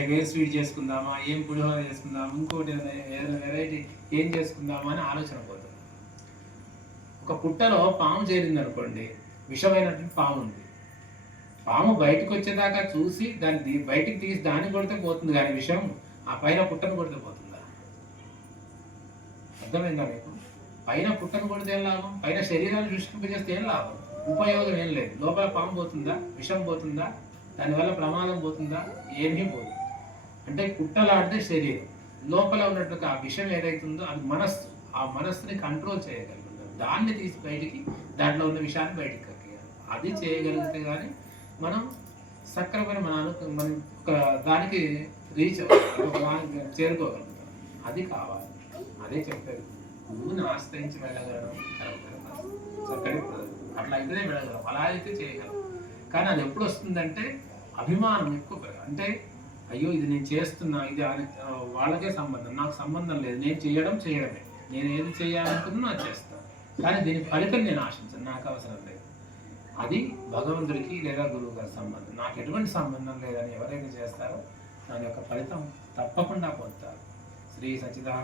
ఇక స్వీట్ చేసుకుందామా? ఏం పులిహోర చేసుకుందామా? ఇంకోటి ఏదైనా ఏదైనా వెరైటీ ఏం చేసుకుందామా అని ఆలోచన పోతుంది. ఒక పుట్టలో పాము చేరింది అనుకోండి విషమైనటువంటి పాము ఉంది. పాము బయటకు వచ్చేదాకా చూసి దాన్ని బయటికి తీసి దాన్ని కొడితే పోతుంది కానీ విషం ఆ పైన పుట్టను కొడితే పోతుందా? అర్థమైందా మీకు? పైన పుట్టను కొడితే ఏం లాభం? పైన శరీరాన్ని సృష్టింపజేస్తే ఏం లాభం? ఉపయోగం ఏం లేదు. లోపల పాము పోతుందా? విషం పోతుందా? దానివల్ల ప్రమాదం పోతుందా? ఏమీ పోదు. అంటే కుట్టలాడితే శరీరం. లోపల ఉన్నటువంటి ఆ విషయం ఏదైతుందో అది మనస్సు. ఆ మనస్సుని కంట్రోల్ చేయగలుగుతాం దాన్ని తీసి బయటికి దాంట్లో ఉన్న విషయాన్ని బయటికి కక్కేయాలి. అది చేయగలిగితే కానీ మనం సక్రమైన మన మనం మన ఒక దానికి రీచ్ అవ్వాలి. ఒక దానికి చేరుకోగలుగుతాం. అది కావాలి. అదే చెప్పారు గురువుని ఆశ్రయించి వెళ్ళగలడం చక్కటి అట్లా అయితేనే వెళ్ళగలం. అలా అయితే చేయగలం. కానీ అది ఎప్పుడు వస్తుందంటే అభిమానం ఎక్కువ అంటే అయ్యో ఇది నేను చేస్తున్నా ఇది వాళ్ళకే సంబంధం. నాకు సంబంధం లేదు. నేను చేయడం చేయడమే. నేను ఏది చేయాలనుకున్నా చేస్తాను కానీ దీని ఫలితం నేను ఆశించను. నాకు అవసరం లేదు. అది భగవంతుడికి లేదా గురువు గారి సంబంధం. నాకు ఎటువంటి సంబంధం లేదని ఎవరైతే చేస్తారో దాని యొక్క ఫలితం తప్పకుండా పొందుతారు. శ్రీ సచ్చిదానంద